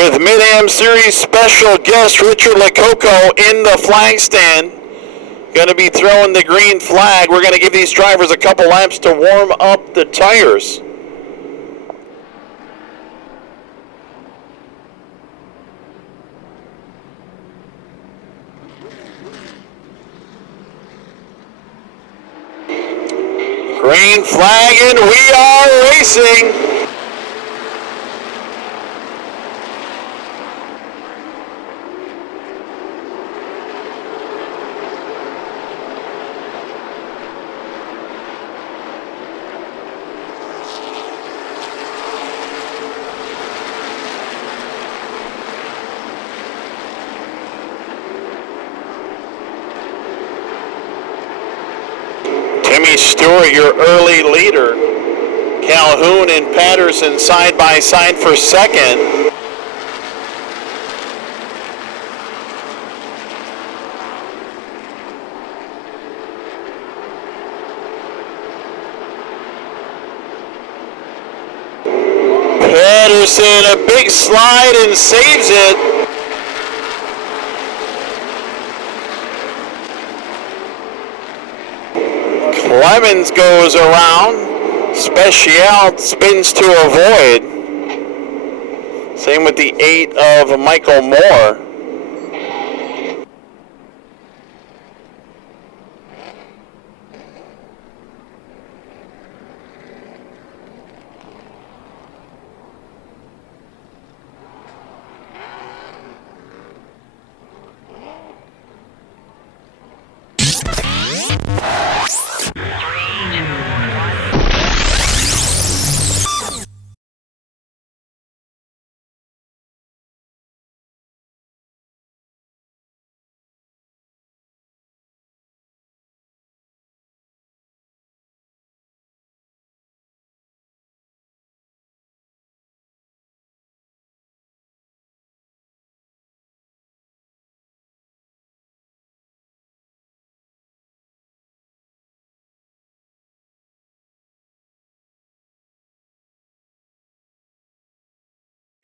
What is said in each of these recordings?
with Mid-Am Series special guest Richard Lococo in the flag stand. Going to be throwing the green flag. We're going to give these drivers a couple laps to warm up the tires. Green flag, and we are racing. Timmy Stewart, your early leader. Calhoun and Patterson side by side for second. Patterson, a big slide and saves it. Clemens goes around. Special spins to avoid. Same with the 8 of Michael Moore.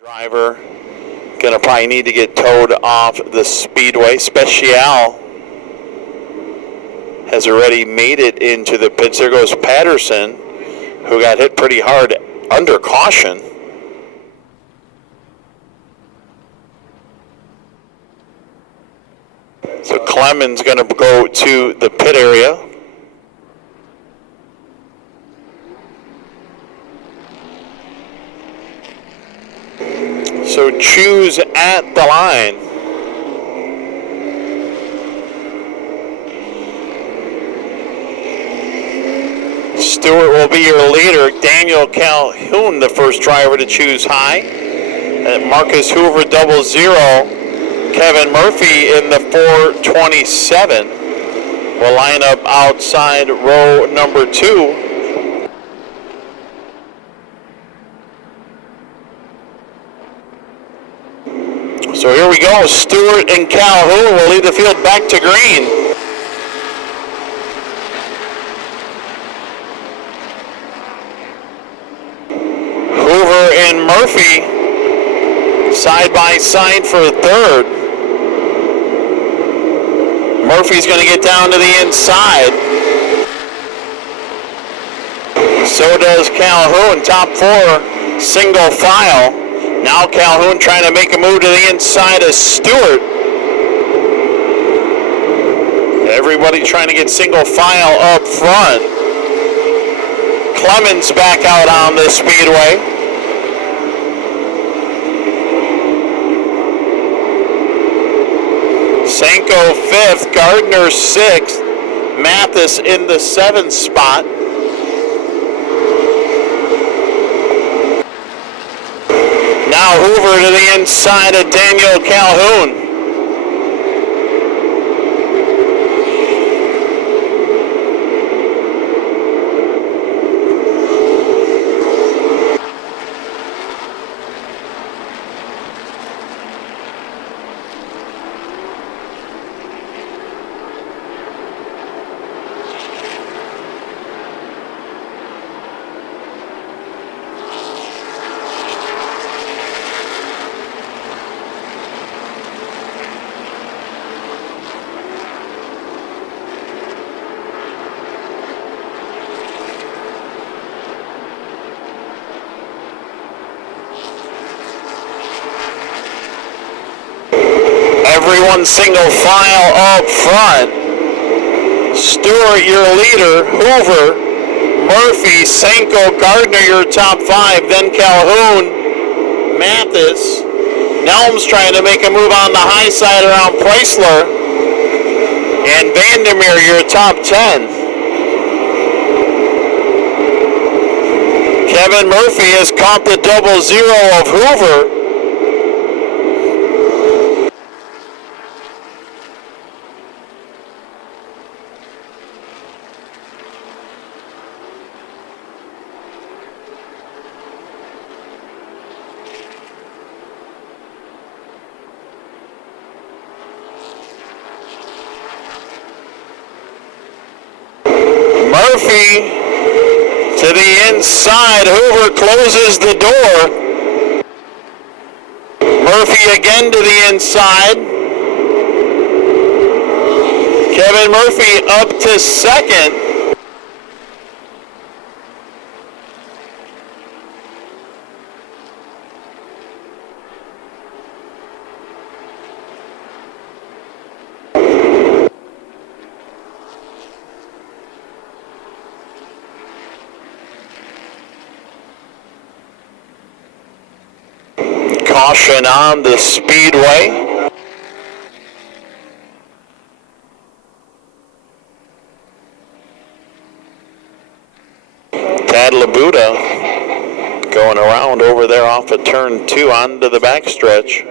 Driver gonna probably need to get towed off the Speedway. Special has already made it into the pits. There goes Patterson, who got hit pretty hard under caution. So Clemens gonna go to the pit area. So choose at the line. Stewart will be your leader. Daniel Calhoun, the first driver to choose high. And Marcus Hoover 00. Kevin Murphy in the 427 will line up outside row number 2. So here we go. Stewart and Calhoun will lead the field back to green. Hoover and Murphy side by side for third. Murphy's going to get down to the inside. So does Calhoun. Top 4, single file. Now Calhoun trying to make a move to the inside of Stewart. Everybody trying to get single file up front. Clemens back out on the Speedway. Sanko 5th, Gardner 6th, Mathis in the 7th spot. Now Hoover to the inside of Daniel Calhoun. one single file up front. Stewart, your leader. Hoover, Murphy, Senko, Gardner, your top five. Then Calhoun, Mathis. Nelms trying to make a move on the high side around Preisler. And Vandermeer, your top 10. Kevin Murphy has caught the 00 of Hoover. Murphy to the inside. Hoover closes the door. Murphy again to the inside. Kevin Murphy up to second. Caution on the Speedway. Tad Labuda going around over there off of turn 2 onto the backstretch.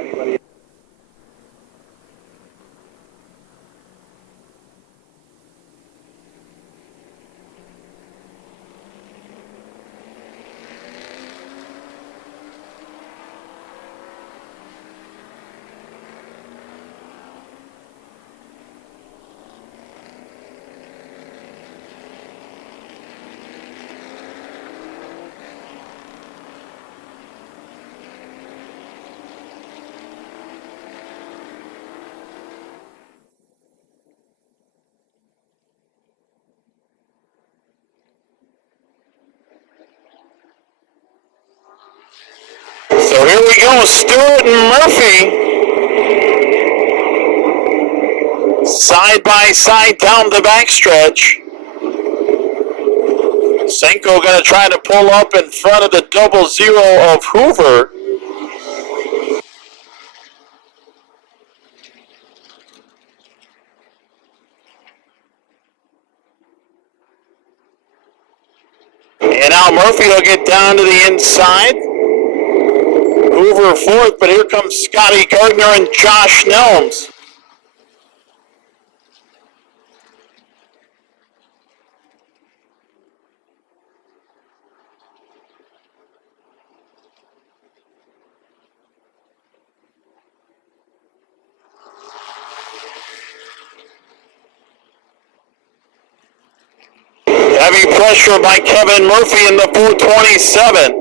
So here we go, Stewart and Murphy side by side down the backstretch. Senko going to try to pull up in front of the 00 of Hoover. And now Murphy will get down to the inside. Hoover fourth, but here comes Scotty Gardner and Josh Nelms. Heavy pressure by Kevin Murphy in the 427.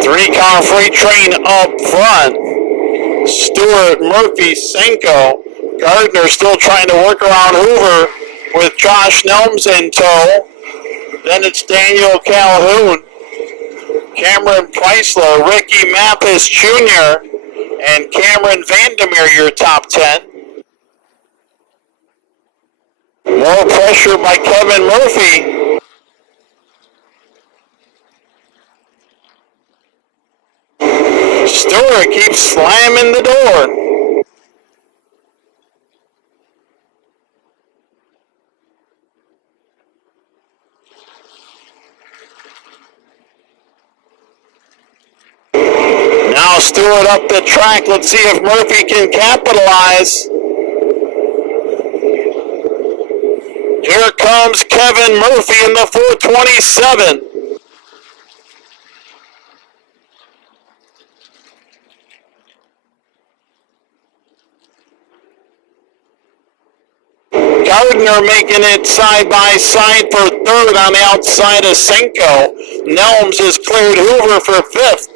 Three-car freight train up front. Stewart, Murphy, Senko. Gardner still trying to work around Hoover with Josh Nelms in tow. Then it's Daniel Calhoun, Cameron Preisler, Ricky Mathis Jr., and Cameron Vandermeer, your top 10. More pressure by Kevin Murphy. Stewart keeps slamming the door. Now Stewart up the track. Let's see if Murphy can capitalize. Here comes Kevin Murphy in the 427. Gardner making it side by side for third on the outside of Senko. Nelms has cleared Hoover for fifth.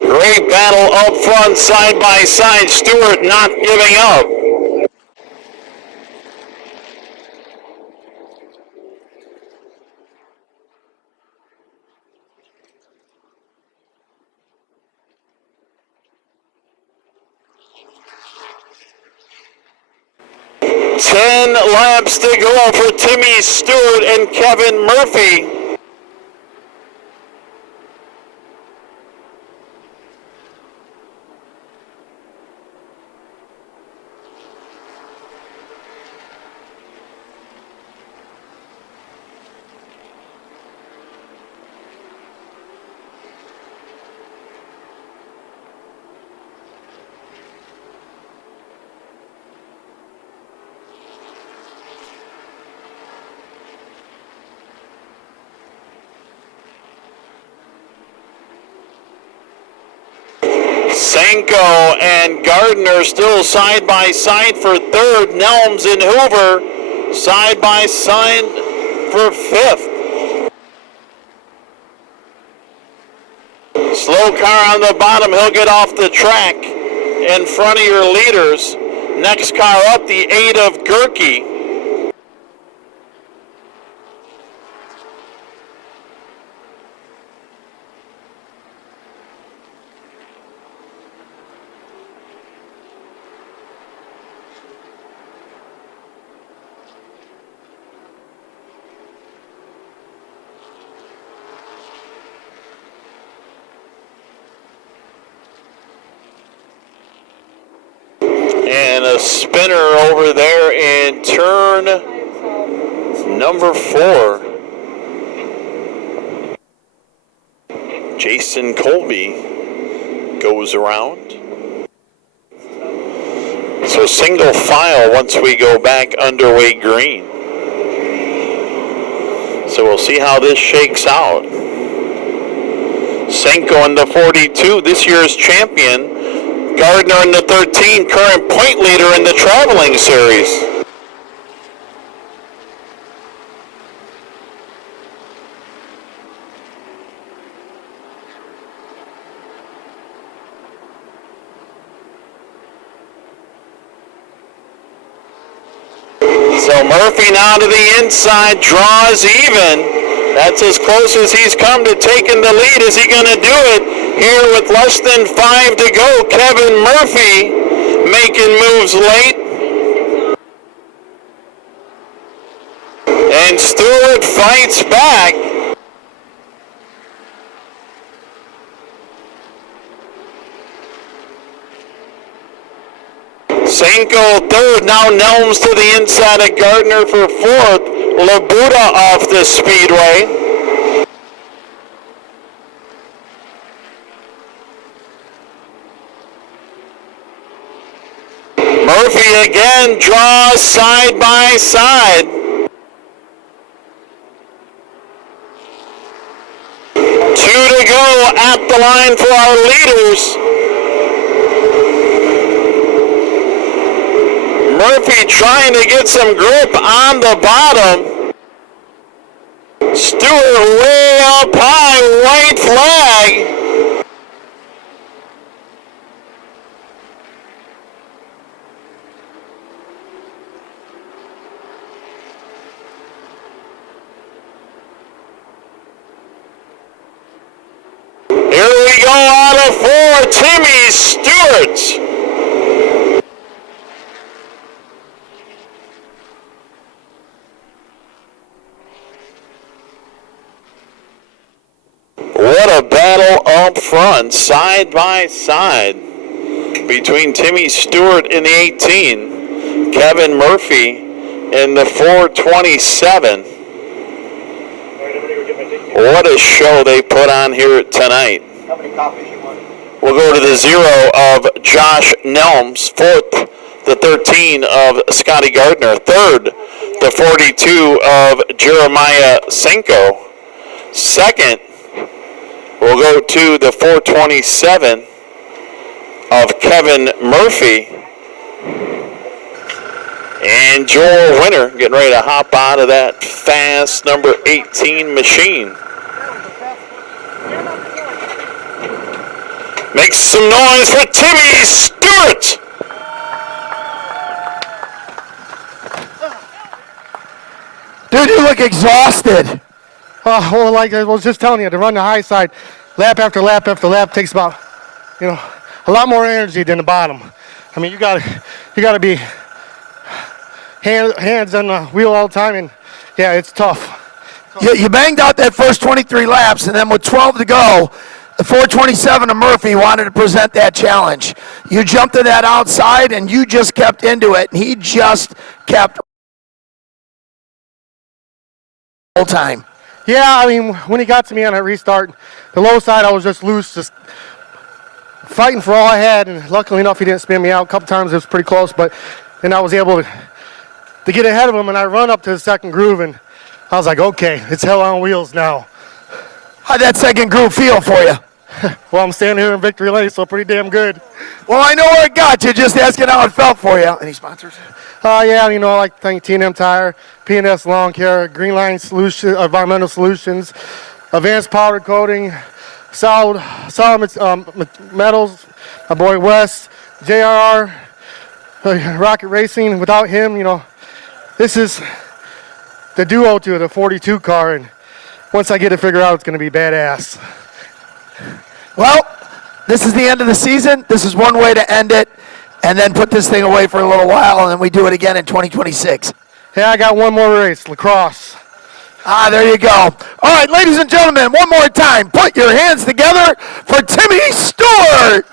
Great battle up front, side by side. Stewart not giving up. Ten laps to go for Timmy Stewart and Kevin Murphy. Senko and Gardner still side by side for third. Nelms and Hoover side by side for fifth. Slow car on the bottom. He'll get off the track in front of your leaders. Next car up, the 8 of Gerke. And a spinner over there in turn number 4. Jason Colby goes around. So single file once we go back underway green. So we'll see how this shakes out. Senko in the 42, this year's champion. Gardner in the 13, current point leader in the traveling series. So Murphy now to the inside, draws even. That's as close as he's come to taking the lead. Is he going to do it? Here with less than 5 to go, Kevin Murphy making moves late. And Stewart fights back. Senko third, now Nelms to the inside of Gardner for fourth. Labuda off the Speedway. Murphy again draws side by side. 2 to go at the line for our leaders. Murphy trying to get some grip on the bottom. Stewart way up high, white flag. Here we go out of 4, Timmy Stewart. What a battle up front, side by side, between Timmy Stewart in the 18, Kevin Murphy in the 427. What a show they put on here tonight. How many copies you want? We'll go to the 0 of Josh Nelms, fourth, the 13 of Scotty Gardner, third, the 42 of Jeremiah Senko. Second, we'll go to the 427 of Kevin Murphy. And Joel Winter getting ready to hop out of that fast number 18 machine. Make some noise for Timmy Stewart. Dude, you look exhausted. Well, like I was just telling you, to run the high side, lap after lap after lap takes about, a lot more energy than the bottom. I mean, you gotta be hands on the wheel all the time, and yeah, it's tough. You banged out that first 23 laps, and then with 12 to go, the 427 of Murphy wanted to present that challenge. You jumped to that outside, and you just kept into it, and he just kept the whole time. Yeah, I mean, when he got to me on that restart, the low side I was just loose, just fighting for all I had, and luckily enough he didn't spin me out. A couple times it was pretty close, but then I was able to get ahead of him, and I run up to the second groove, and I was like, okay, it's hell on wheels now. How'd that second groove feel for you? Well, I'm standing here in victory lane, so pretty damn good. Well, I know where it got you, just asking how it felt for you. Any sponsors? Yeah, I like to thank T&M Tire, P&S Lawn Care, Green Line Solutions, Environmental Solutions, Advanced Powder Coating, Solid Metals, my boy Wes, JRR, Rocket Racing. Without him, this is the duo to the 42 car, and once I get it figured out, it's going to be badass. Well, this is the end of the season. This is one way to end it, and then put this thing away for a little while, and then we do it again in 2026. Yeah, I got one more race, lacrosse. There you go. All right, ladies and gentlemen, one more time, put your hands together for Timmy Stewart.